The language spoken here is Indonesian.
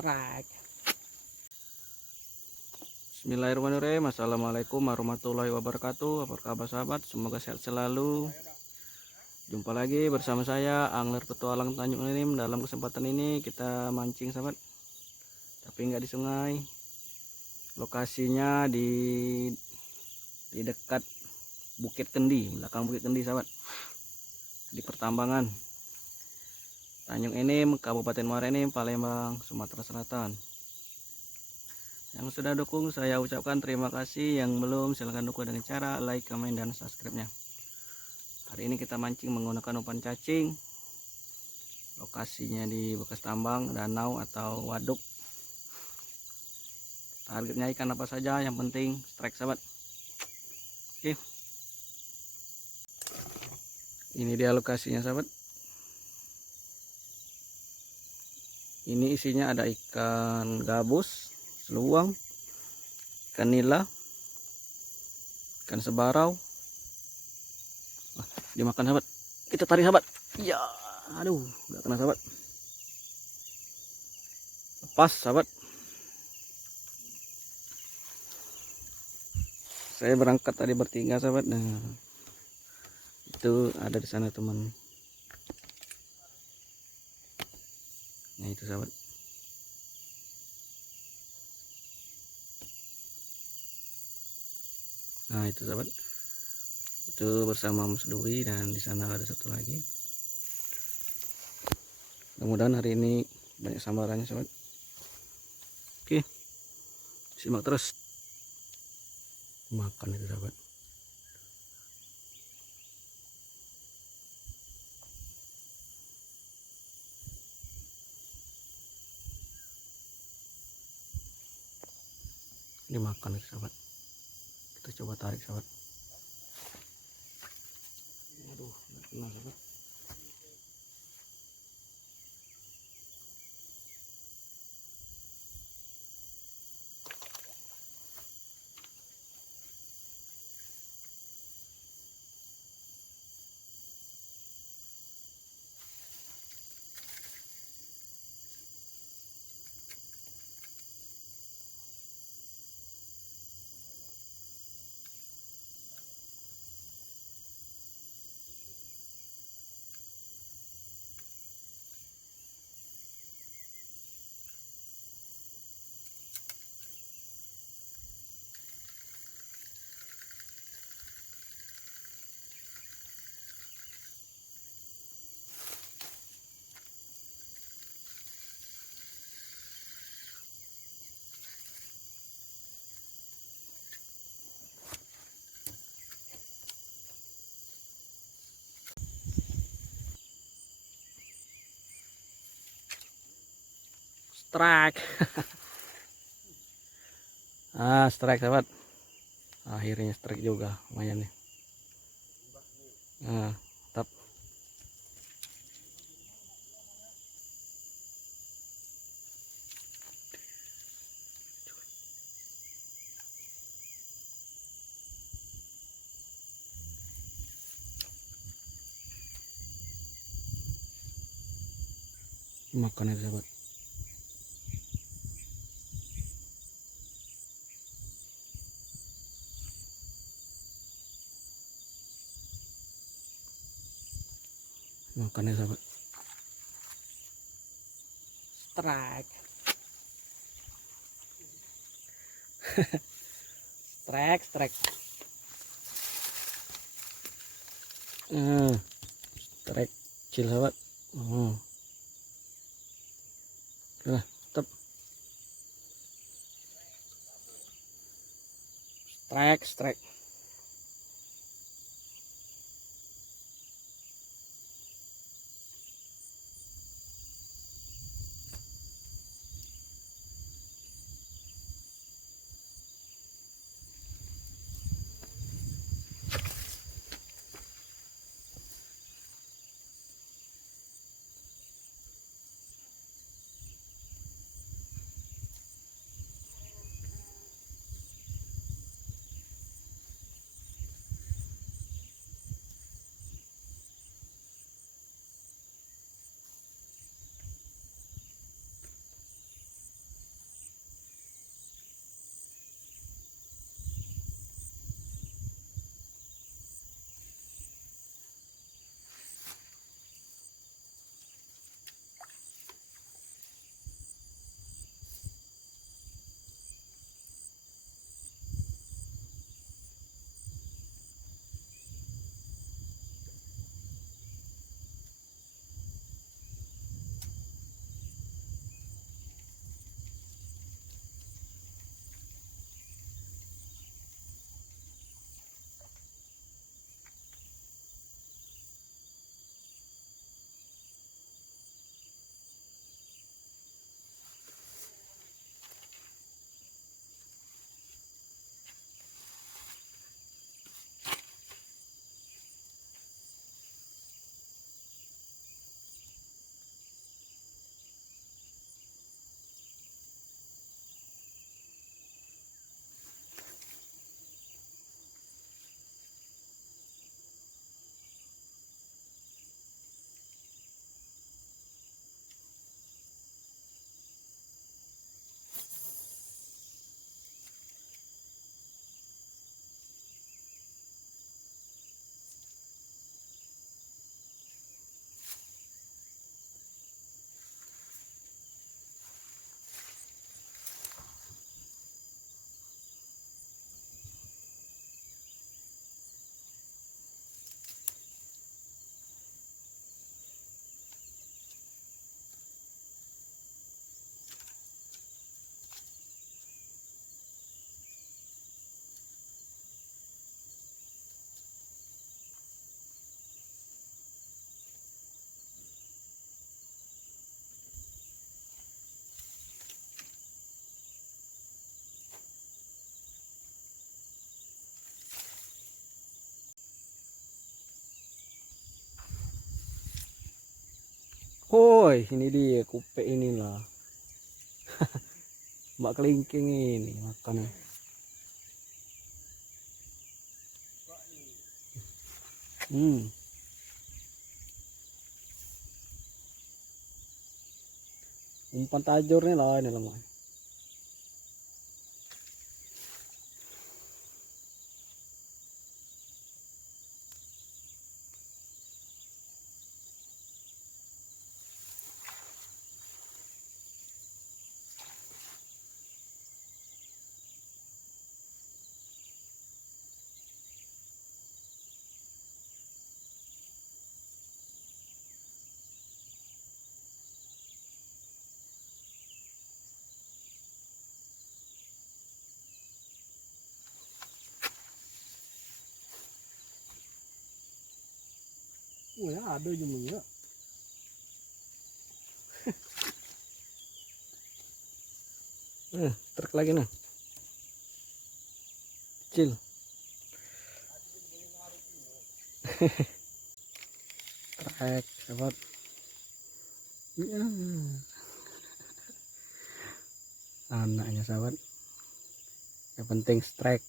strike. Bismillahirrahmanirrahim. Assalamualaikum warahmatullahi wabarakatuh. Apa kabar sahabat? Semoga sehat selalu. Jumpa lagi bersama saya Angler Petualang Tanjung Enim. Dalam kesempatan ini kita mancing sahabat, tapi nggak di sungai. Lokasinya di dekat Bukit Kendi, belakang Bukit Kendi sahabat, di pertambangan Tanjung Enim, Kabupaten Muara Enim, Palembang, Sumatera Selatan. Yang sudah dukung saya ucapkan terima kasih, yang belum silahkan dukung dengan cara like, komen, dan subscribe-nya. Hari ini kita mancing menggunakan umpan cacing. Lokasinya di bekas tambang, danau atau waduk. Targetnya ikan apa saja, yang penting strike sahabat. Oke, ini dia lokasinya sahabat. Ini isinya ada ikan gabus, seluang, ikan nila, ikan sebarau. Dimakan sahabat, kita tarik sahabat. Ya, aduh, nggak kena sahabat. Lepas sahabat. Saya berangkat tadi bertiga sahabat. Nah, itu ada di sana teman. Nah itu sahabat. Nah itu sahabat. Itu bersama Mas Dwi, dan di sana ada satu lagi. Mudah-mudahan hari ini banyak sambarannya sahabat. Oke, simak terus. Makan itu sahabat. Ini makan itu sahabat. Kita coba tarik sahabat. Aduh, nggak kena sahabat. Strike. Strike sahabat. Akhirnya strike juga, lumayan nih. Tetap. Makan itu sahabat. Makan itu sahabat. Strike. Strike. Strike kecil sahabat. Nah, tetap Strike. Woi, ini dia kupe inilah. Mbak kelingking ini makan. Umpan tajur nih lah ini lemah. Oh ya ada jumlahnya. Truk lagi nah. Kecil. Trek, sahabat. Iya. Anaknya sahabat. Yang penting strike.